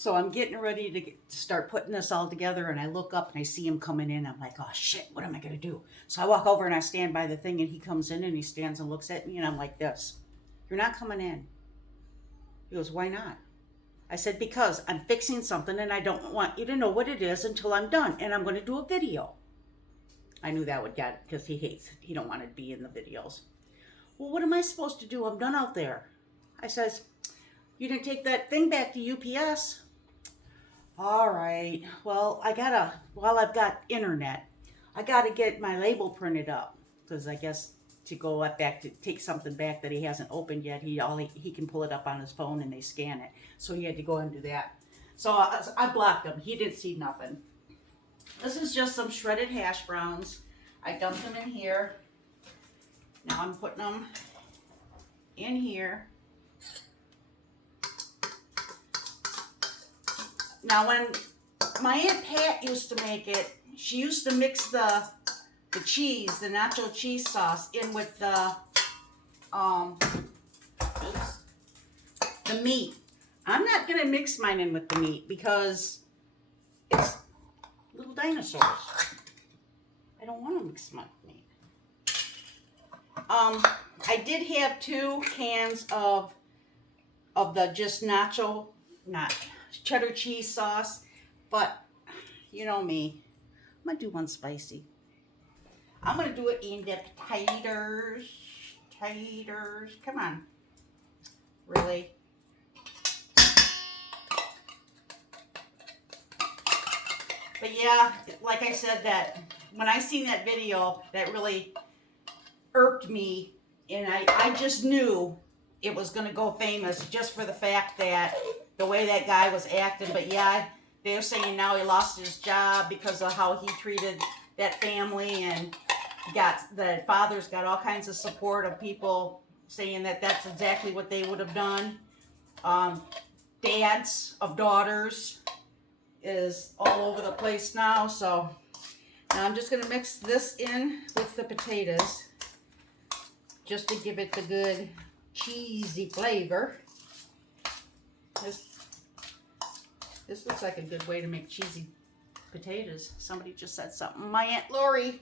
So I'm getting ready to start putting this all together, and I look up and I see him coming in. I'm like, oh shit, what am I gonna do? So I walk over and I stand by the thing, and he comes in and he stands and looks at me, and I'm like this. You're not coming in. He goes, why not? I said, because I'm fixing something and I don't want you to know what it is until I'm done, and I'm gonna do a video. I knew that would get it because he don't want to be in the videos. Well, what am I supposed to do? I'm done out there. I says, you didn't take that thing back to UPS. All right. Well, I've got internet, I gotta get my label printed up because I guess to go up back to take something back that he hasn't opened yet, he can pull it up on his phone and they scan it. So he had to go and do that. So I blocked him. He didn't see nothing. This is just some shredded hash browns. I dumped them in here. Now I'm putting them in here. Now when my Aunt Pat used to make it, she used to mix the cheese, the nacho cheese sauce in with the meat. I'm not gonna mix mine in with the meat because it's little dinosaurs. I don't want to mix my meat. I did have 2 cans of the just nacho, not cheddar cheese sauce, but you know me, I'm gonna do one spicy. I'm gonna do it in the taters. Taters, come on, really? But yeah, like I said, that when I seen that video, that really irked me, and I just knew it was gonna go famous just for the fact that the way that guy was acting. But yeah, they're saying now he lost his job because of how he treated that family, and the father's got all kinds of support of people saying that that's exactly what they would have done. Dads of daughters is all over the place now. So now I'm just going to mix this in with the potatoes just to give it the good cheesy flavor. This looks like a good way to make cheesy potatoes. Somebody just said something. My Aunt Lori.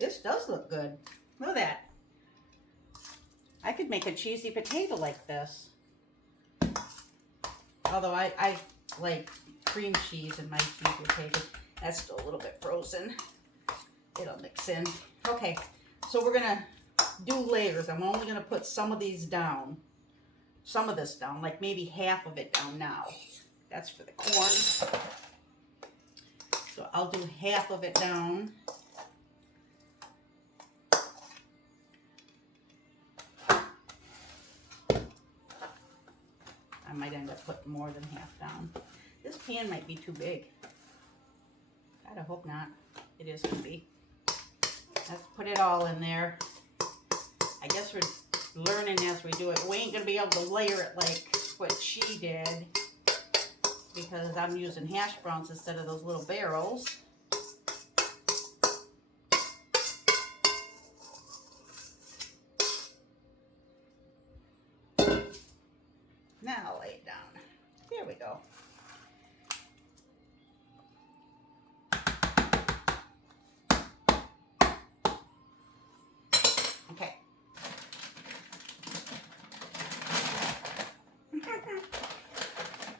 This does look good. Look at that. I could make a cheesy potato like this. Although I like cream cheese in my cheesy potato. That's still a little bit frozen. It'll mix in. Okay, so we're gonna do layers. I'm only gonna put some of these down. Some of this down, like maybe half of it down now. That's for the corn. So I'll do half of it down. I might end up putting more than half down. This pan might be too big. God, I hope not. It is gonna be. Let's put it all in there. I guess we're learning as we do it. We ain't gonna be able to layer it like what she did because I'm using hash browns instead of those little barrels. Now I'll lay it down. There we go. Okay.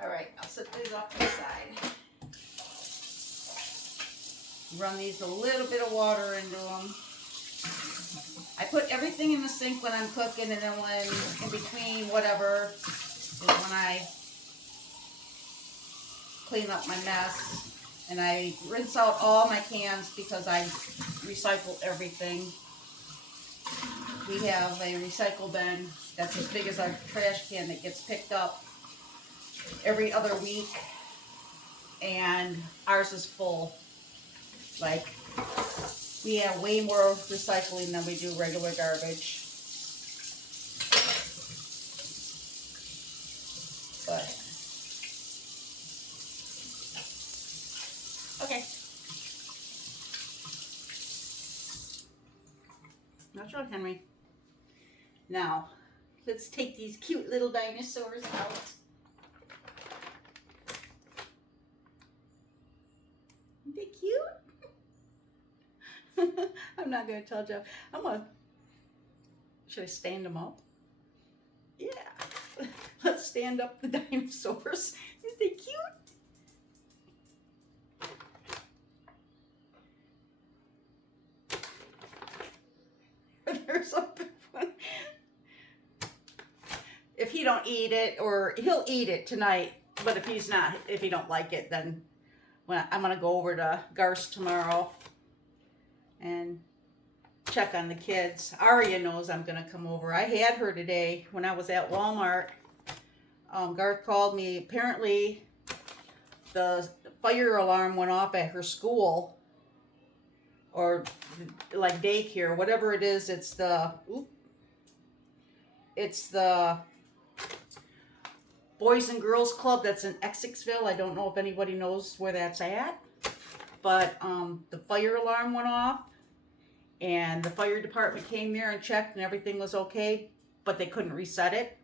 All right, I'll set these off to the side. Run these a little bit of water into them. I put everything in the sink when I'm cooking, and then when in between whatever is when I clean up my mess. And I rinse out all my cans because I recycle everything. We have a recycle bin that's as big as our trash can that gets picked up every other week, and ours is full. Like, we have way more recycling than we do regular garbage. But okay. That's right, Henry. Now, Let's take these cute little dinosaurs out. Aren't they cute? I'm not going to tell Jeff. Should I stand them up? Yeah. Let's stand up the dinosaurs. Is they cute? There's a big one. If he don't eat it, or he'll eat it tonight, but if he don't like it, then I'm going to go over to Garth's tomorrow and check on the kids. Aria knows I'm going to come over. I had her today when I was at Walmart. Garth called me. Apparently, the fire alarm went off at her school, or like daycare, whatever it is. It's the Boys and Girls Club that's in Essexville. I don't know if anybody knows where that's at, but the fire alarm went off, and the fire department came there and checked, and everything was okay, but they couldn't reset it,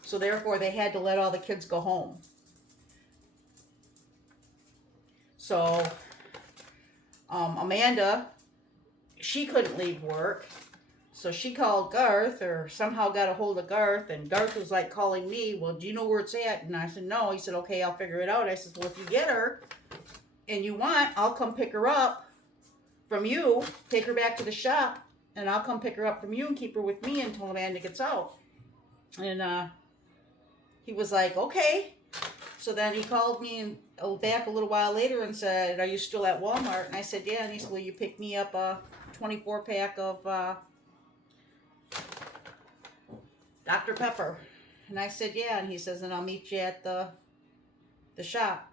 so therefore they had to let all the kids go home. So Amanda, she couldn't leave work, so she called Garth, or somehow got a hold of Garth, and Garth was like calling me, well, do you know where it's at? And I said, no. He said, okay, I'll figure it out. I said, well, if you get her and you want, I'll come pick her up from you, take her back to the shop, and I'll come pick her up from you and keep her with me until Amanda gets out. And he was like, okay. So then he called me back a little while later and said, are you still at Walmart? And I said, yeah. And he said, will you pick me up a 24-pack of Dr. Pepper? And I said, yeah. And he says, and I'll meet you at the shop.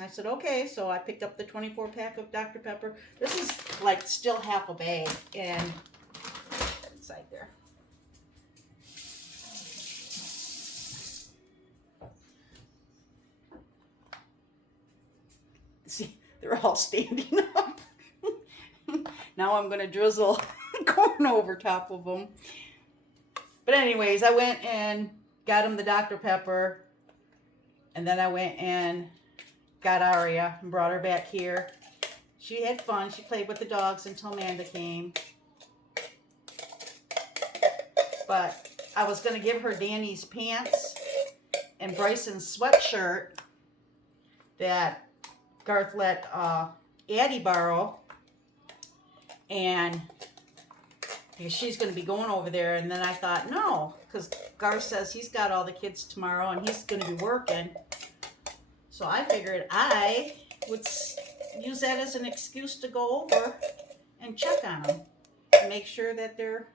I said, okay. So I picked up the 24-pack of Dr. Pepper. This is like still half a bag, and inside there. See, they're all standing up. Now I'm going to drizzle corn over top of them. But anyways, I went and got him the Dr. Pepper. And then I went and got Aria and brought her back here. She had fun. She played with the dogs until Amanda came. But I was going to give her Danny's pants and Bryson's sweatshirt that Garth let Addie borrow. And she's going to be going over there. And then I thought, no, because Garth says he's got all the kids tomorrow and he's going to be working. So I figured I would use that as an excuse to go over and check on them and make sure that they're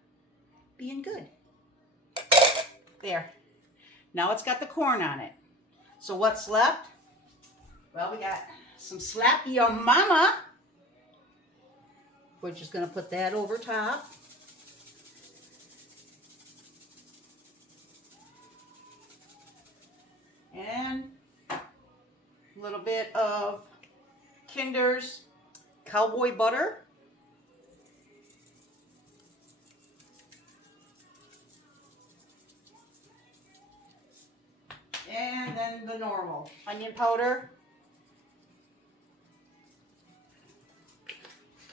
being good. There. Now it's got the corn on it. So what's left? Well, we got some Slap Your Mama. We're just going to put that over top. And a little bit of Kinder's Cowboy Butter. And then the normal onion powder.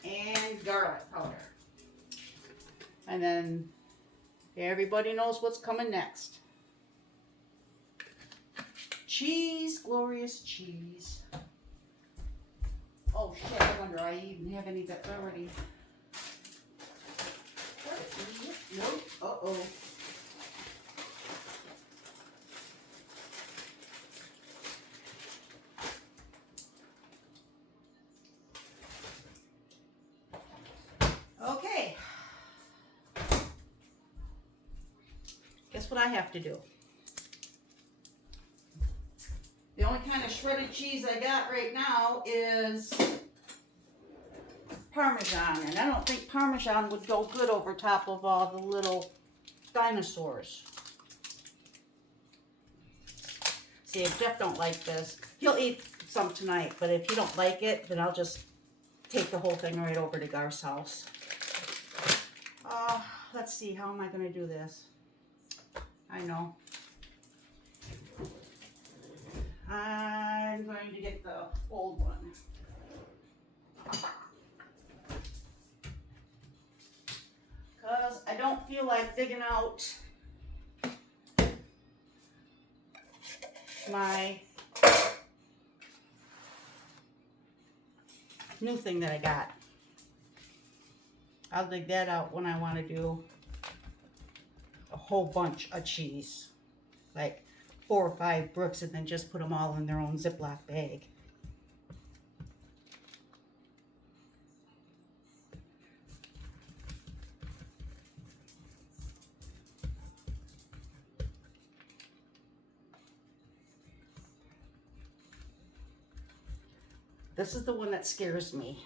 And garlic powder. And then everybody knows what's coming next. Cheese, glorious cheese. Oh shit, I wonder I even have any that's already. Nope. Uh-oh. Okay. Guess what I have to do? The only kind of shredded cheese I got right now is Parmesan, and I don't think Parmesan would go good over top of all the little dinosaurs. See, if Jeff don't like this, he'll eat some tonight, but if he don't like it, then I'll just take the whole thing right over to Garth's house. Let's see, how am I going to do this? know. I'm going to get the old one. Because I don't feel like digging out my new thing that I got. I'll dig that out when I want to do a whole bunch of cheese. Like 4 or 5 bricks, and then just put them all in their own Ziploc bag. This is the one that scares me.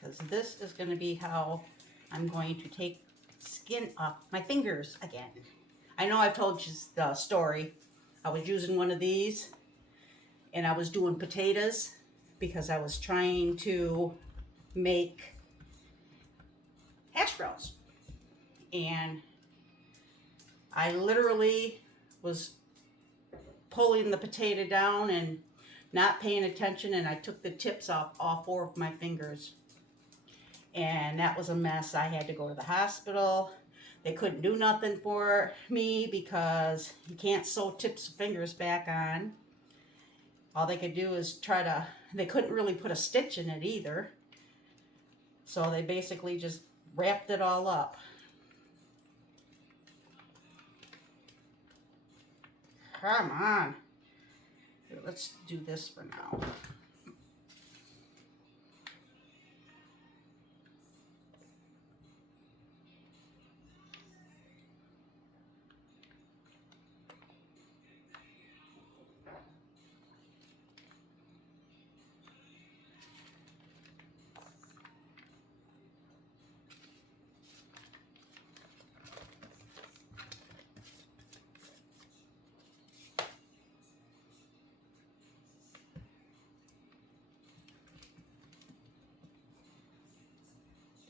Because this is going to be how I'm going to take skin off my fingers again. I know I've told you the story. I was using one of these and I was doing potatoes because I was trying to make hash browns. And I literally was pulling the potato down and not paying attention, and I took the tips off all 4 of my fingers. And that was a mess. I had to go to the hospital. They couldn't do nothing for me because you can't sew tips of fingers back on. All they could do is they couldn't really put a stitch in it either. So they basically just wrapped it all up. Come on. Here, let's do this for now.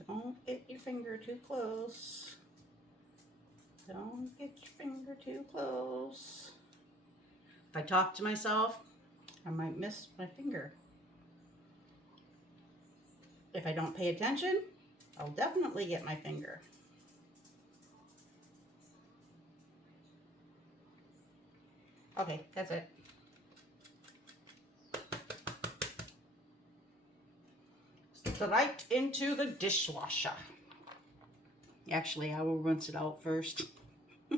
Don't get your finger too close. Don't get your finger too close. If I talk to myself, I might miss my finger. If I don't pay attention, I'll definitely get my finger. Okay, that's it. Right into the dishwasher. Actually, I will rinse it out first. I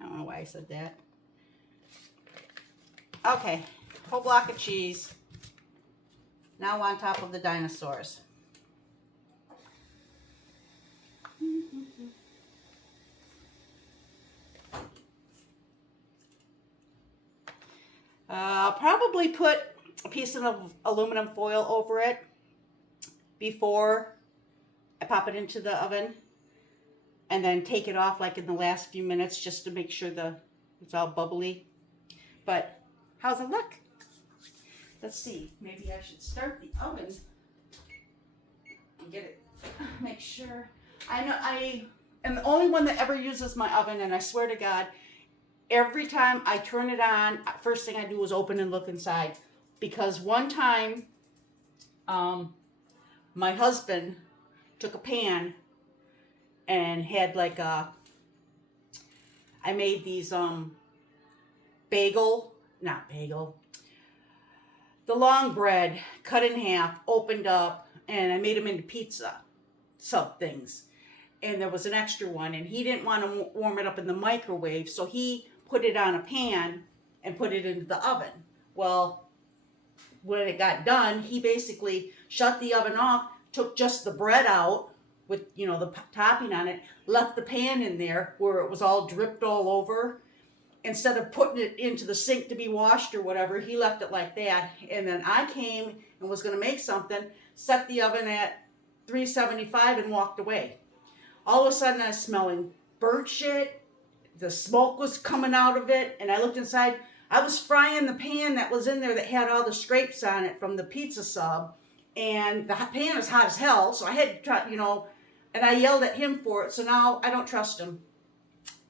don't know why I said that. Okay, whole block of cheese. Now on top of the dinosaurs. I'll probably put a piece of aluminum foil over it before I pop it into the oven, and then take it off like in the last few minutes just to make sure it's all bubbly. But how's it look? Let's see. Maybe I should start the oven and get it. Make sure. I know I am the only one that ever uses my oven, and I swear to God, every time I turn it on, first thing I do is open and look inside. Because one time, my husband took a pan and had like I made these the long bread cut in half, opened up, and I made them into pizza sub things. And there was an extra one, and he didn't want to warm it up in the microwave, so he put it on a pan and put it into the oven. Well, when it got done, he basically shut the oven off, took just the bread out with, the topping on it, left the pan in there where it was all dripped all over. Instead of putting it into the sink to be washed or whatever, he left it like that. And then I came and was going to make something, set the oven at 375 and walked away. All of a sudden I was smelling burnt shit. The smoke was coming out of it, and I looked inside. I was frying the pan that was in there that had all the scrapes on it from the pizza sub, and the pan was hot as hell, so I had to try, And I yelled at him for it, so now I don't trust him.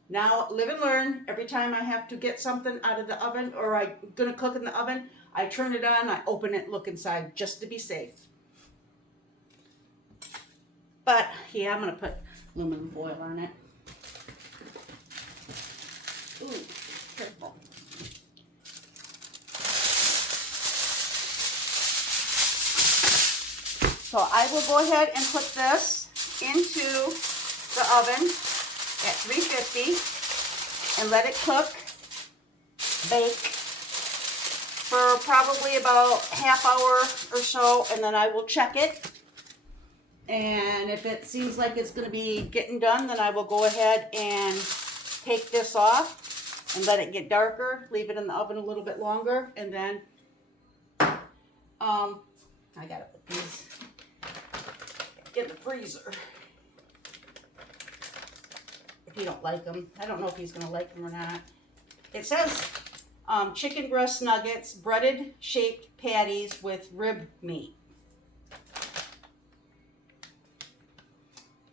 Now, live and learn. Every time I have to get something out of the oven or I'm going to cook in the oven, I turn it on, I open it, look inside just to be safe. But, yeah, I'm going to put aluminum foil on it. Ooh, careful. So I will go ahead and put this into the oven at 350 and let it cook, bake for probably about half hour or so, and then I will check it. And if it seems like it's going to be getting done, then I will go ahead and take this off and let it get darker, leave it in the oven a little bit longer, and then I gotta put these in the freezer. If you don't like them, I don't know if he's gonna like them or not. It says chicken breast nuggets, breaded shaped patties with rib meat.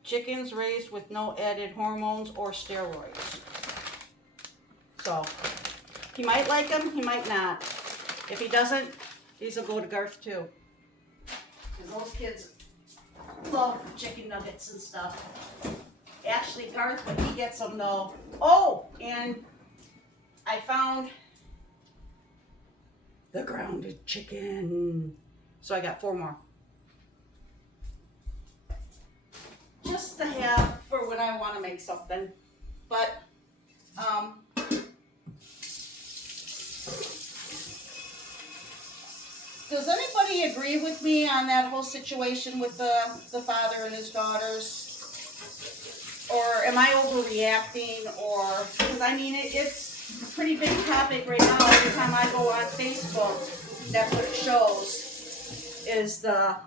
Chickens raised with no added hormones or steroids. So, he might like them, he might not. If he doesn't, these will go to Garth too. Because those kids love chicken nuggets and stuff. Actually, Garth, when he gets them though. Oh, and I found the grounded chicken. So I got 4 more. Just to have for when I want to make something. But, does anybody agree with me on that whole situation with the father and his daughters? Or am I overreacting? Or, because I mean, it's a pretty big topic right now. Every time I go on Facebook, that's what it shows, is the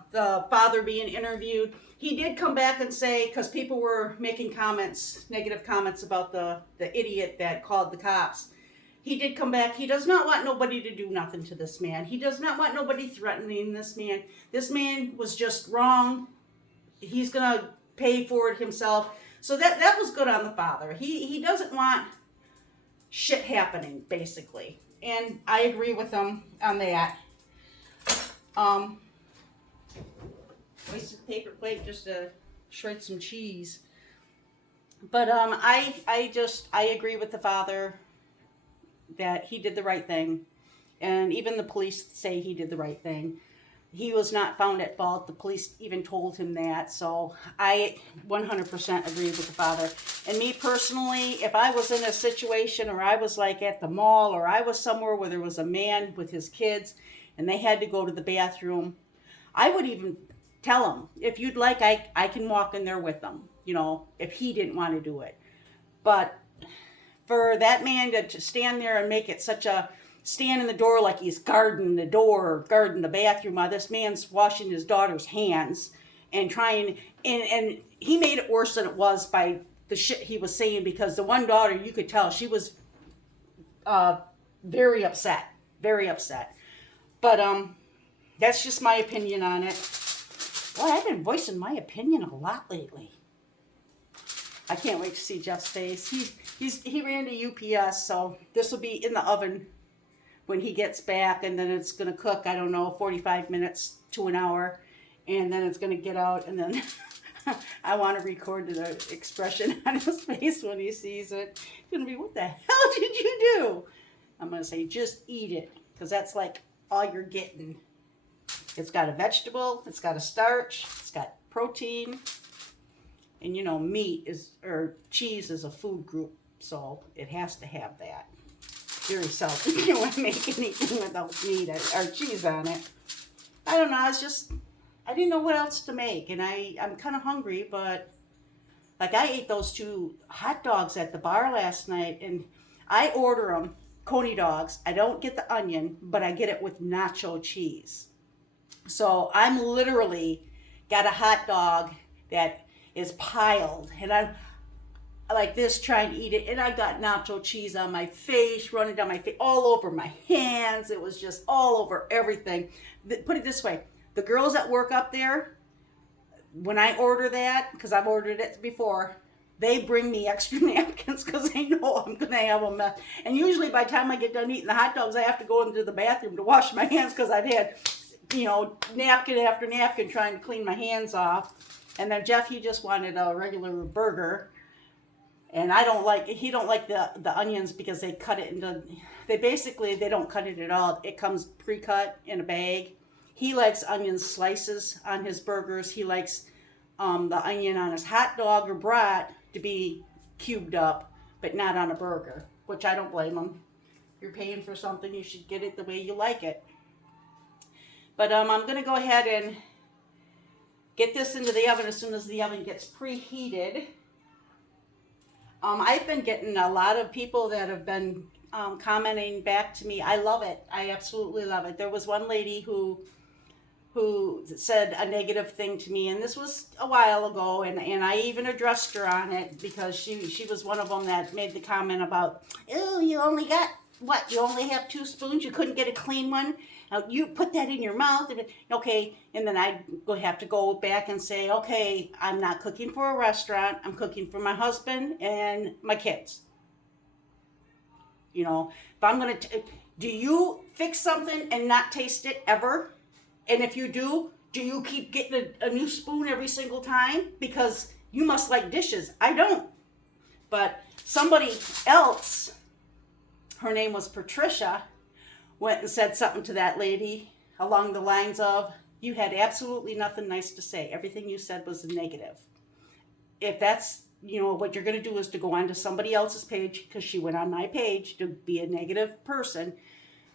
father being interviewed. He did come back and say, because people were making comments, negative comments about the idiot that called the cops. He did come back. He does not want nobody to do nothing to this man. He does not want nobody threatening this man. This man was just wrong. He's going to pay for it himself. So that was good on the father. He doesn't want shit happening, basically. And I agree with him on that. Wasted paper plate just to shred some cheese. But I agree with the father that he did the right thing. And even the police say he did the right thing. He was not found at fault. The police even told him that. So I 100% agree with the father. And me personally, if I was in a situation or I was like at the mall or I was somewhere where there was a man with his kids and they had to go to the bathroom, I would even tell him, if you'd like, I can walk in there with them, you know, if he didn't want to do it. But for that man to stand there and make it such a stand in the door like he's guarding the door or guarding the bathroom while this man's washing his daughter's hands and trying, and he made it worse than it was by the shit he was saying, because the one daughter, you could tell she was very upset. But that's just my opinion on it. Boy, I've been voicing my opinion a lot lately. I can't wait to see Jeff's face. He ran to UPS, so this will be in the oven when he gets back, and then it's going to cook, I don't know, 45 minutes to an hour, and then it's going to get out, and then I want to record the expression on his face when he sees it. It's going to be, what the hell did you do? I'm going to say, just eat it, because that's like all you're getting. It's got a vegetable, it's got a starch, it's got protein, and you know, cheese is a food group, so it has to have that. Very seldom you want to make anything without meat or cheese on it. I don't know, I didn't know what else to make, and I'm kind of hungry, but like I ate those 2 hot dogs at the bar last night, and I order them, Coney dogs. I don't get the onion, but I get it with nacho cheese. So I'm literally got a hot dog that is piled, and I'm like this trying to eat it, and I got nacho cheese on my face, running down my face, all over my hands. It was just all over everything. Put it this way, the girls that work up there, when I order that, because I've ordered it before, they bring me extra napkins because they know I'm going to have a mess. And usually by the time I get done eating the hot dogs, I have to go into the bathroom to wash my hands because I've had, napkin after napkin trying to clean my hands off. And then Jeff, he just wanted a regular burger. And he don't like the onions because they cut it into, they don't cut it at all. It comes pre-cut in a bag. He likes onion slices on his burgers. He likes the onion on his hot dog or brat to be cubed up, but not on a burger, which I don't blame him. You're paying for something, you should get it the way you like it. But I'm going to go ahead and get this into the oven as soon as the oven gets preheated. I've been getting a lot of people that have been commenting back to me. I love it. I absolutely love it. There was one lady who said a negative thing to me, and this was a while ago, and I even addressed her on it because she was one of them that made the comment about, oh, you only got, what, you only have 2 spoons? You couldn't get a clean one? Now, you put that in your mouth. Okay, and then I'd have to go back and say, okay, I'm not cooking for a restaurant. I'm cooking for my husband and my kids. If I'm going to, do you fix something and not taste it ever? And if you do you keep getting a new spoon every single time? Because you must like dishes. I don't. But somebody else, her name was Patricia, went and said something to that lady along the lines of, you had absolutely nothing nice to say. Everything you said was negative. If that's, what you're going to do is to go onto somebody else's page, because she went on my page to be a negative person,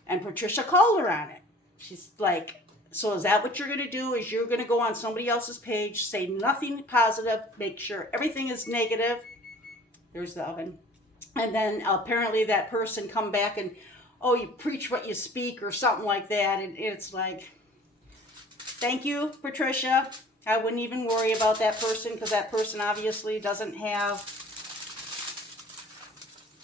and Patricia called her on it. She's like, so is that what you're going to do? Is you're going to go on somebody else's page, say nothing positive, make sure everything is negative. There's the oven. And then apparently that person come back and, oh, you preach what you speak or something like that. And it's like, thank you, Patricia. I wouldn't even worry about that person because that person obviously doesn't have,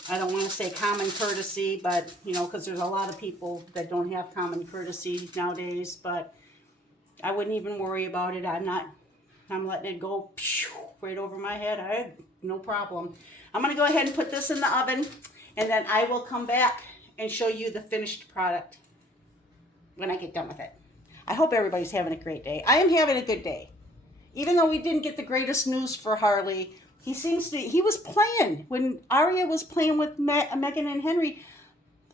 I don't want to say common courtesy, but, because there's a lot of people that don't have common courtesy nowadays, but I wouldn't even worry about it. I'm letting it go right over my head. No problem. I'm going to go ahead and put this in the oven, and then I will come back and show you the finished product when I get done with it. I hope everybody's having a great day. I am having a good day. Even though we didn't get the greatest news for Harley, he was playing. When Aria was playing with Megan and Henry,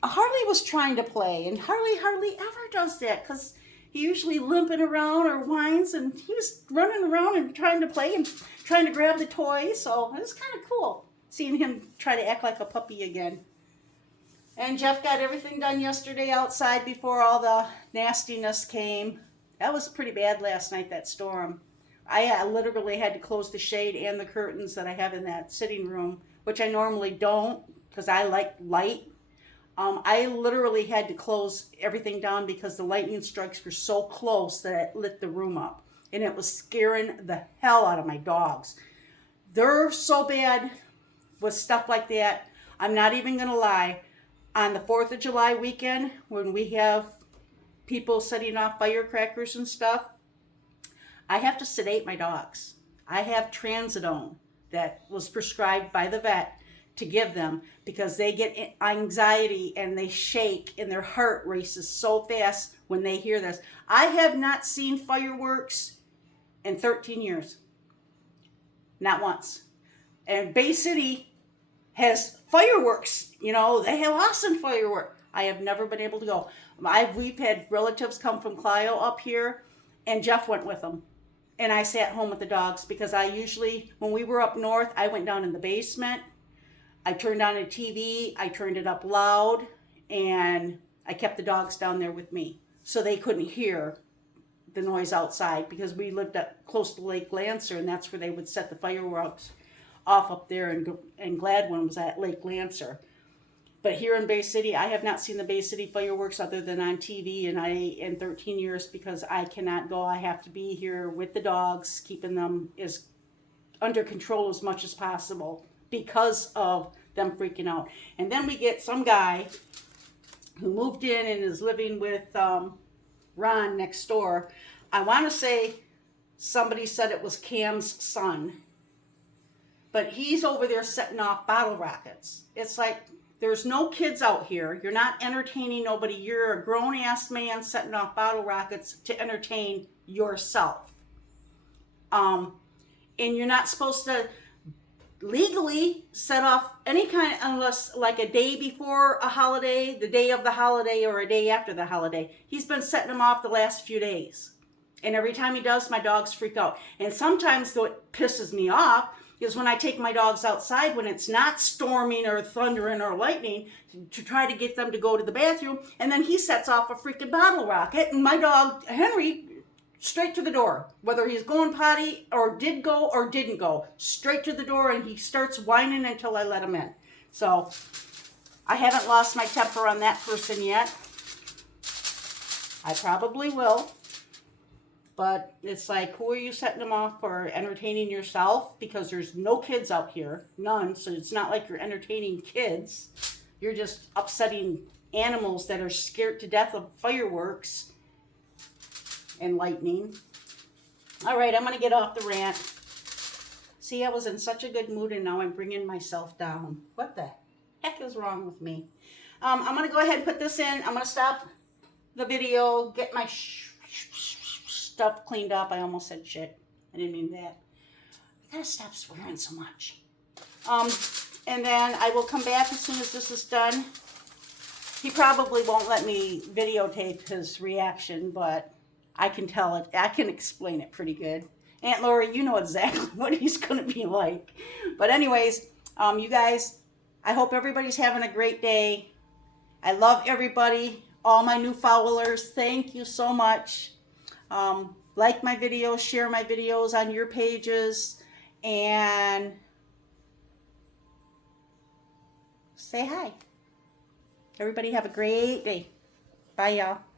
Harley was trying to play, and Harley hardly ever does that because he usually limping around or whines, and he was running around and trying to play and trying to grab the toy, so it was kind of cool seeing him try to act like a puppy again. And Jeff got everything done yesterday outside before all the nastiness came. That was pretty bad last night, that storm. I literally had to close the shade and the curtains that I have in that sitting room, which I normally don't because I like light. I literally had to close everything down because the lightning strikes were so close that it lit the room up. And it was scaring the hell out of my dogs. They're so bad with stuff like that. I'm not even going to lie. On the 4th of July weekend, when we have people setting off firecrackers and stuff, I have to sedate my dogs. I have Trazodone that was prescribed by the vet to give them because they get anxiety and they shake and their heart races so fast when they hear this. I have not seen fireworks in 13 years. Not once. And Bay City has fireworks. They have awesome fireworks. I have never been able to go. We've had relatives come from Clio up here, and Jeff went with them. And I sat home with the dogs because I usually, when we were up north, I went down in the basement. I turned on a TV, I turned it up loud, and I kept the dogs down there with me so they couldn't hear the noise outside because we lived up close to Lake Lancer, and that's where they would set the fireworks off up there, and Gladwin was at Lake Lancer. But here in Bay City, I have not seen the Bay City fireworks other than on TV in 13 years because I cannot go. I have to be here with the dogs, keeping them as under control as much as possible because of them freaking out. And then we get some guy who moved in and is living with Ron next door. I want to say somebody said it was Cam's son. But he's over there setting off bottle rockets. It's like, there's no kids out here. You're not entertaining nobody. You're a grown-ass man setting off bottle rockets to entertain yourself. And you're not supposed to legally set off any kind, unless like a day before a holiday, the day of the holiday, or a day after the holiday. He's been setting them off the last few days. And every time he does, my dogs freak out. And sometimes what pisses me off is when I take my dogs outside when it's not storming or thundering or lightning to try to get them to go to the bathroom, and then he sets off a freaking bottle rocket, and my dog, Henry, straight to the door. Whether he's going potty or did go or didn't go, straight to the door, and he starts whining until I let him in. So I haven't lost my temper on that person yet. I probably will. But it's like, who are you setting them off for? Entertaining yourself? Because there's no kids out here. None. So it's not like you're entertaining kids. You're just upsetting animals that are scared to death of fireworks and lightning. All right, I'm going to get off the rant. See, I was in such a good mood, and now I'm bringing myself down. What the heck is wrong with me? I'm going to go ahead and put this in. I'm going to stop the video, get my stuff cleaned up. I almost said shit. I didn't mean that. I gotta stop swearing so much. And then I will come back as soon as this is done. He probably won't let me videotape his reaction, but I can tell it. I can explain it pretty good. Aunt Lori, you know exactly what he's gonna be like. But anyways, you guys, I hope everybody's having a great day. I love everybody, all my new followers. Thank you so much. Like my videos, share my videos on your pages, and say hi. Everybody have a great day. Bye, y'all.